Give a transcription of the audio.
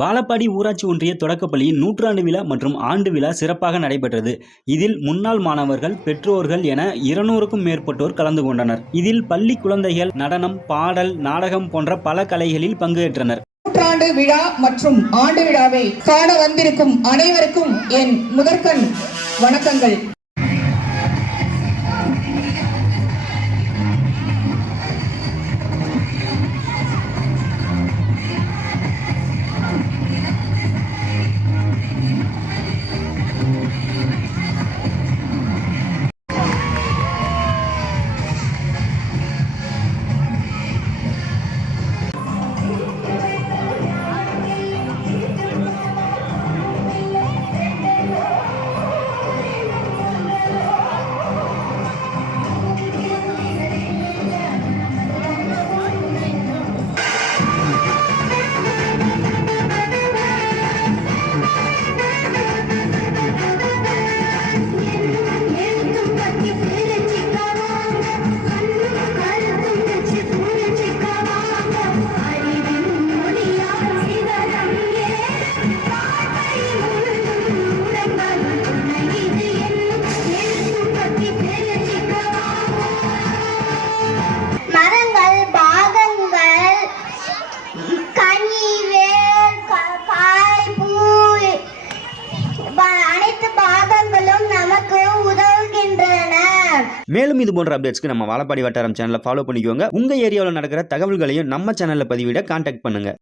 வாழப்பாடி ஊராட்சி ஒன்றிய தொடக்கப்பள்ளியின் 100 விழா மற்றும் ஆண்டு விழா சிறப்பாக நடைபெற்றது. இதில் முன்னாள் மாணவர்கள், பெற்றோர்கள் என 200க்கும் மேற்பட்டோர் கலந்து கொண்டனர். இதில் பள்ளி குழந்தைகள் நடனம், பாடல், நாடகம் போன்ற பல கலைகளில் பங்கேற்றனர். 100 விழா மற்றும் ஆண்டு விழாவை காண வந்திருக்கும் அனைவருக்கும் என் முதற்கண் வணக்கங்கள். மேலும் இது போன்ற அப்டேட்ஸ்க்கு நம்ம வாழப்பாடி வட்டாரம் சேனலை ஃபாலோ பண்ணிக்கோங்க. உங்க ஏரியாவில் நடக்கிற தகவல்களையும் நம்ம சேனல்ல பதிவிட கான்டாக்ட் பண்ணுங்க.